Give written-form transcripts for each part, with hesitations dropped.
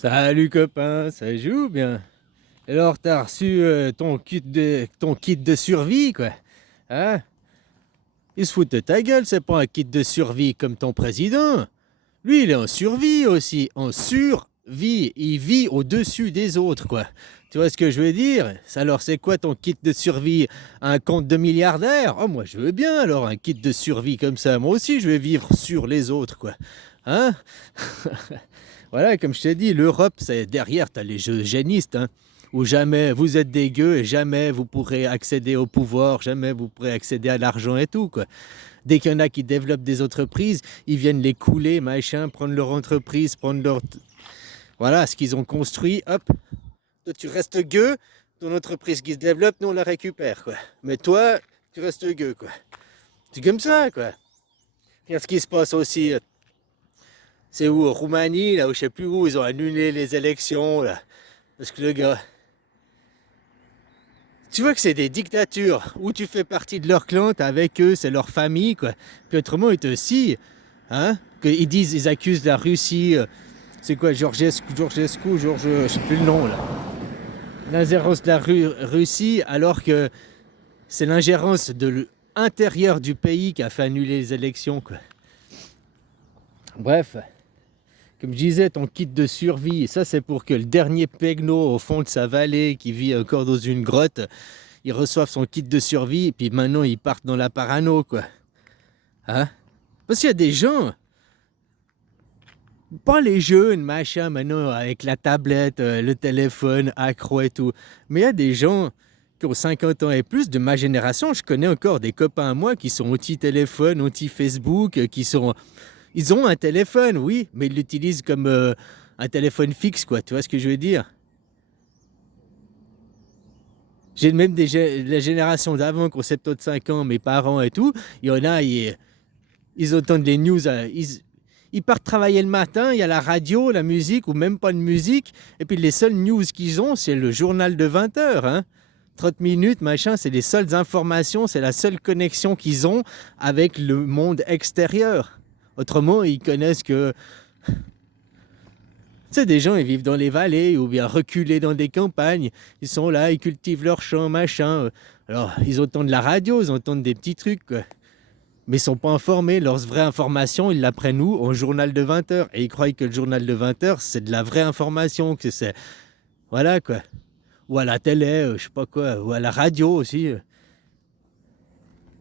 Salut copain, ça joue bien. Alors t'as reçu ton kit de survie quoi. Hein? Il se fout de ta gueule, c'est pas un kit de survie comme ton président. Lui il est en survie aussi, en survie. Il vit au-dessus des autres quoi. Tu vois ce que je veux dire? Alors c'est quoi ton kit de survie? Un compte de milliardaire? Oh moi je veux bien alors un kit de survie comme ça. Moi aussi je vais vivre sur les autres quoi. Hein? Voilà, comme je t'ai dit, l'Europe, c'est derrière, t'as les eugénistes, hein, où jamais vous êtes des gueux et jamais vous pourrez accéder au pouvoir, jamais vous pourrez accéder à l'argent et tout, quoi. Dès qu'il y en a qui développent des entreprises, ils viennent les couler, machin, prendre leur entreprise, prendre leur... Voilà, ce qu'ils ont construit, hop, toi tu restes gueux, ton entreprise qui se développe, nous on la récupère, quoi. Mais toi, tu restes gueux, quoi. C'est comme ça, quoi. Regarde ce qui se passe aussi, c'est où, en Roumanie, là, où je sais plus où, ils ont annulé les élections, là. Parce que le gars, tu vois que c'est des dictatures où tu fais partie de leur clan, t'es avec eux, c'est leur famille, quoi. Puis autrement, ils te sient, hein, qu'ils disent, ils accusent la Russie, c'est quoi, Georges, je sais plus le nom, là. L'ingérence de la Russie, alors que c'est l'ingérence de l'intérieur du pays qui a fait annuler les élections, quoi. Bref. Comme je disais, ton kit de survie, ça c'est pour que le dernier pegno au fond de sa vallée qui vit encore dans une grotte, il reçoive son kit de survie et puis maintenant il part dans la parano quoi. Hein? Parce qu'il y a des gens, pas les jeunes machin maintenant avec la tablette, le téléphone, accro et tout, mais il y a des gens qui ont 50 ans et plus de ma génération, je connais encore des copains à moi qui sont anti-téléphone, anti-Facebook, qui sont... Ils ont un téléphone, oui, mais ils l'utilisent comme un téléphone fixe, quoi. Tu vois ce que je veux dire? J'ai même la génération d'avant qui ont 75 ans, mes parents et tout. Il y en a, ils entendent les news. Ils partent travailler le matin, il y a la radio, la musique, ou même pas de musique. Et puis les seules news qu'ils ont, c'est le journal de 20 heures. Hein. 30 minutes, machin, c'est les seules informations, c'est la seule connexion qu'ils ont avec le monde extérieur. Autrement, ils connaissent que... Tu sais, des gens, ils vivent dans les vallées ou bien reculés dans des campagnes. Ils sont là, ils cultivent leurs champs, machin. Alors, ils entendent la radio, ils entendent des petits trucs, quoi. Mais ils sont pas informés. Leurs vraies informations, ils l'apprennent où? Au journal de 20 heures. Et ils croient que le journal de 20 heures, c'est de la vraie information, que c'est... Voilà, quoi. Ou à la télé, je sais pas quoi. Ou à la radio aussi.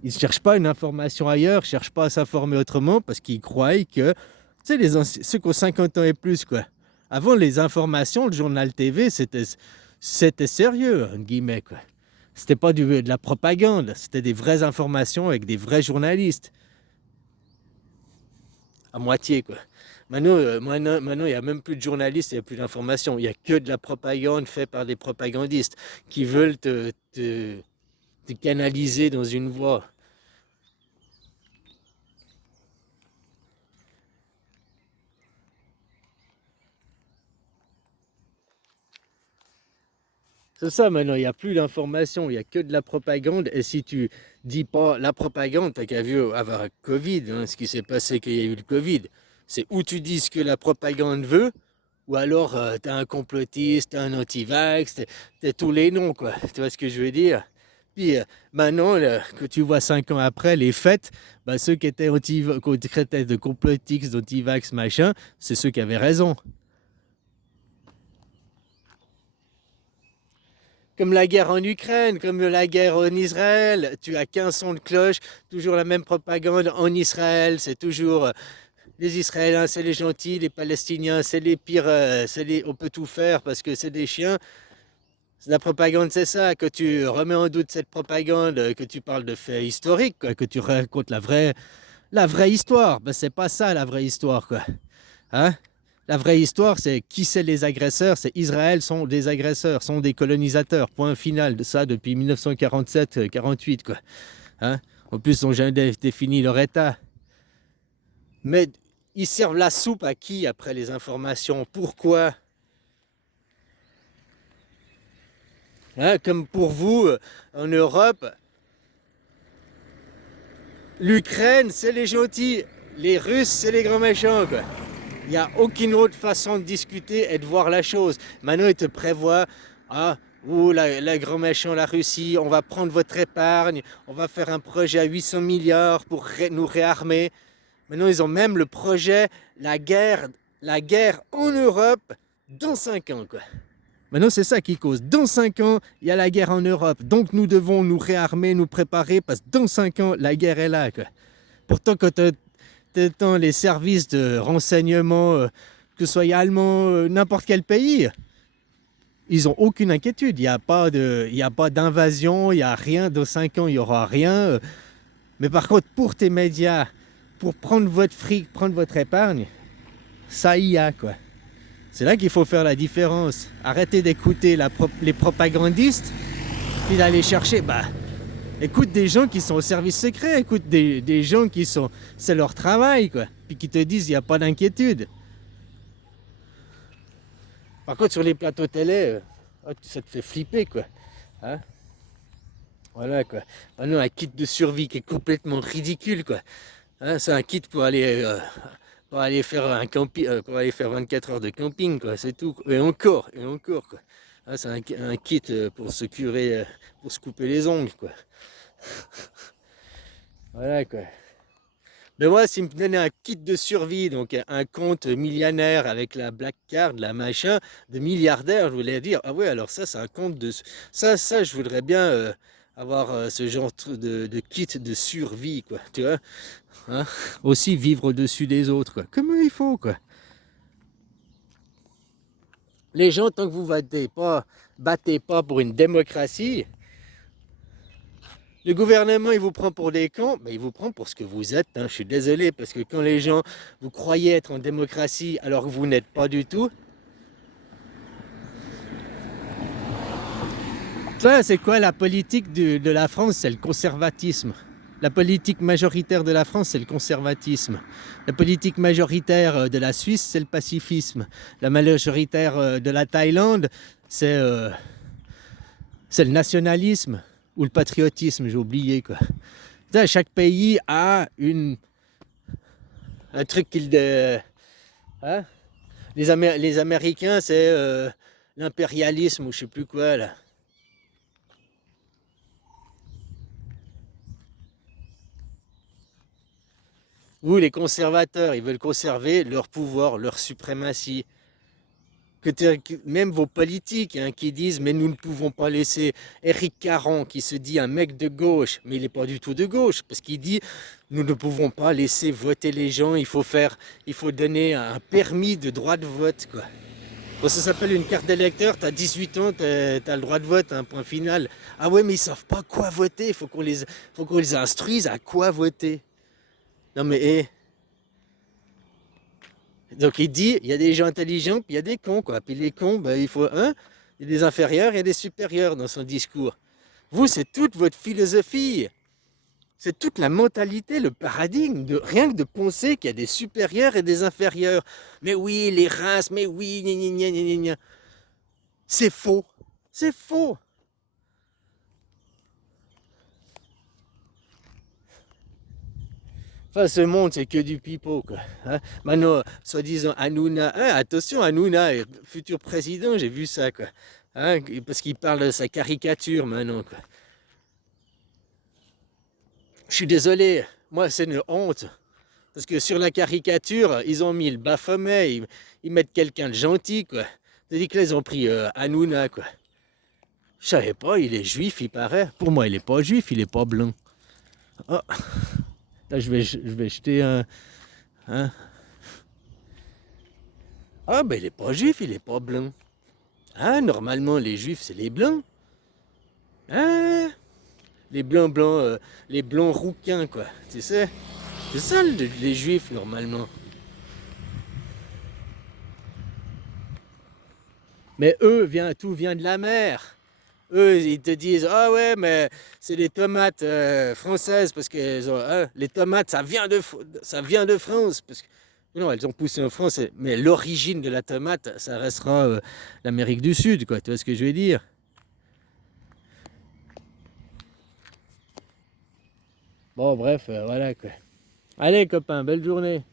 Ils ne cherchent pas une information ailleurs, ils ne cherchent pas à s'informer autrement parce qu'ils croient que, tu sais, ceux qui ont 50 ans et plus, quoi. Avant, les informations, le journal TV, c'était sérieux, entre guillemets, quoi. C'était pas de la propagande, c'était des vraies informations avec des vrais journalistes. À moitié, quoi. Maintenant, il n'y a même plus de journalistes, il n'y a plus d'informations. Il n'y a que de la propagande faite par des propagandistes qui veulent te canaliser dans une voie. C'est ça maintenant, il n'y a plus d'information, il n'y a que de la propagande. Et si tu dis pas la propagande, t'as qu'à vu avoir le Covid, hein, ce qui s'est passé qu'il y a eu le Covid. C'est où tu dis ce que la propagande veut, ou alors t'es un complotiste, t'es un anti-vax, t'es tous les noms, quoi. Tu vois ce que je veux dire? Puis maintenant, là, que tu vois 5 ans après, les fêtes, bah, ceux qui traitaient de complotistes, d'anti-vax, machin, c'est ceux qui avaient raison. Comme la guerre en Ukraine, comme la guerre en Israël, tu as qu'un son de cloche, toujours la même propagande en Israël, c'est toujours les Israéliens, c'est les gentils, les Palestiniens, c'est les pires, on peut tout faire parce que c'est des chiens. La propagande, c'est ça, que tu remets en doute cette propagande, que tu parles de faits historiques, quoi, que tu racontes la vraie histoire. Ben, c'est pas ça la vraie histoire, quoi. Hein? La vraie histoire, c'est qui c'est les agresseurs? C'est Israël sont des agresseurs, sont des colonisateurs. Point final de ça depuis 1947-48, quoi. Hein? En plus, ils n'ont jamais défini leur État. Mais ils servent la soupe à qui après les informations? Pourquoi? Hein? Comme pour vous, en Europe, l'Ukraine, c'est les gentils. Les Russes, c'est les grands méchants, quoi. Il n'y a aucune autre façon de discuter et de voir la chose. Maintenant, ils te prévoient, ah, ou la grand méchant, la Russie, on va prendre votre épargne, on va faire un projet à 800 milliards pour nous réarmer. Maintenant, ils ont même le projet, la guerre en Europe dans 5 ans, quoi. Maintenant, c'est ça qui cause. Dans 5 ans, il y a la guerre en Europe. Donc, nous devons nous réarmer, nous préparer, parce que dans 5 ans, la guerre est là, quoi. Pourtant, quand t'entends les services de renseignement, que ce soit allemand, n'importe quel pays, ils n'ont aucune inquiétude. Il n'y a pas d'invasion, il n'y a rien. Dans 5 ans, il n'y aura rien. Mais par contre, pour tes médias, pour prendre votre fric, prendre votre épargne, ça y a, quoi. C'est là qu'il faut faire la différence. Arrêtez d'écouter les propagandistes, puis d'aller chercher. Écoute des gens qui sont au service secret, écoute des gens qui sont. C'est leur travail, quoi. Puis qui te disent il n'y a pas d'inquiétude. Par contre, sur les plateaux télé, ça te fait flipper, quoi. Hein? Voilà, quoi. Maintenant, un kit de survie qui est complètement ridicule, quoi. Hein, c'est un kit pour aller faire pour aller faire 24 heures de camping, quoi. C'est tout. Et encore, quoi. Hein, c'est un kit pour se curer, pour se couper les ongles, quoi. Voilà, quoi. Mais moi, s'ils me donnaient un kit de survie, donc un compte millionnaire avec la black card, la machin, de milliardaire, je voulais dire, ah ouais, alors ça, c'est un compte de. Ça, je voudrais bien avoir ce genre de kit de survie, quoi. Tu vois? Hein? Aussi vivre au-dessus des autres, quoi. Comme il faut, quoi. Les gens, tant que vous battez pas pour une démocratie, le gouvernement, il vous prend pour des cons, mais il vous prend pour ce que vous êtes. Hein. Je suis désolé, parce que quand les gens, vous croyez être en démocratie alors que vous n'êtes pas du tout, ça, c'est quoi la politique de la France? C'est le conservatisme. La politique majoritaire de la France, c'est le conservatisme. La politique majoritaire de la Suisse, c'est le pacifisme. La majoritaire de la Thaïlande, c'est le nationalisme ou le patriotisme, j'ai oublié, quoi. Chaque pays a un truc qu'il... Hein? Les Américains, c'est l'impérialisme ou je sais plus quoi, là. Vous, les conservateurs, ils veulent conserver leur pouvoir, leur suprématie. Même vos politiques hein, qui disent mais nous ne pouvons pas laisser Éric Caron qui se dit un mec de gauche, mais il n'est pas du tout de gauche, parce qu'il dit nous ne pouvons pas laisser voter les gens, il faut donner un permis de droit de vote, quoi. Bon, ça s'appelle une carte d'électeur, t'as 18 ans, t'as le droit de vote, un point final. Ah ouais, mais ils savent pas quoi voter, faut qu'on les instruise à quoi voter. Non mais donc il dit, il y a des gens intelligents, puis il y a des cons, quoi. Puis les cons, il faut il y a des inférieurs, il y a des supérieurs dans son discours. Vous, c'est toute votre philosophie. C'est toute la mentalité, le paradigme, rien que de penser qu'il y a des supérieurs et des inférieurs. Mais oui, les races, mais oui, gna gna gna gna gna. C'est faux. C'est faux. Enfin, ce monde, c'est que du pipeau, quoi. Hein? Maintenant, soi-disant Hanouna, hein, attention, Hanouna, futur président, j'ai vu ça, quoi. Hein, parce qu'il parle de sa caricature maintenant, quoi. Je suis désolé, moi, c'est une honte. Parce que sur la caricature, ils ont mis le Baphomet, ils mettent quelqu'un de gentil, quoi. C'est-à-dire que là, ils ont pris Hanouna, quoi. Je savais pas, il est juif, il paraît. Pour moi, il est pas juif, il est pas blanc. Oh, là, je vais jeter un. Hein? Ah, ben, il est pas juif, il est pas blanc. Ah, normalement, les juifs, c'est les blancs. Ah, les blancs blancs, les blancs rouquins, quoi. Tu sais? C'est ça, les juifs, normalement. Mais eux, tout vient de la mer. Eux, ils te disent, ah ouais, mais c'est des tomates françaises parce que les tomates, ça vient de France. Parce que, non, elles ont poussé en France, mais l'origine de la tomate, ça restera l'Amérique du Sud, quoi. Tu vois ce que je veux dire? Bon, bref, voilà, quoi. Allez, copains, belle journée.